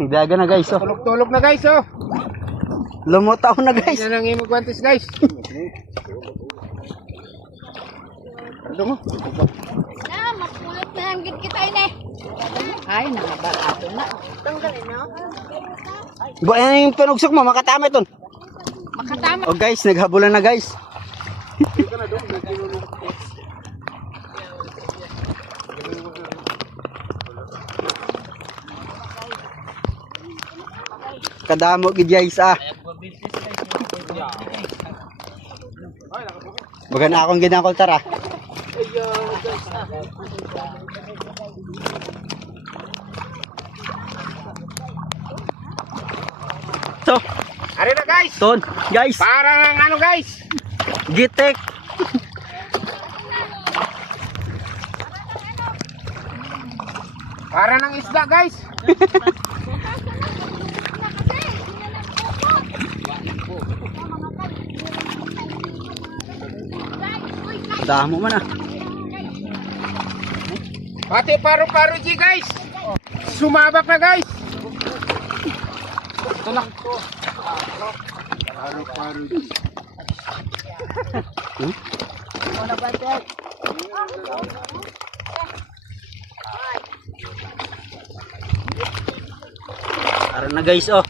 Nagdaga na guys, oh. Tulog-tulog na guys, oh. Lumutaw na guys. Yan ang imagwantes guys. Ano mo? Na, mapulot na hanggit kita ini. Ay, nakabarato na. Tanggalin na. Ba, yan yung pinugsok mo, makatama ito. Makatama. Oh guys, naghabulan na guys. Kadamo gid guys ah. Baga na akong ginakol tara. So, Ari na guys. ton, guys, Parang ano guys. gitek. Para ng isda guys. Kadamo man ah. Pati paru-paru G guys. Sumabak na guys. Tulak ko. Paru-paru G. Tara na guys oh.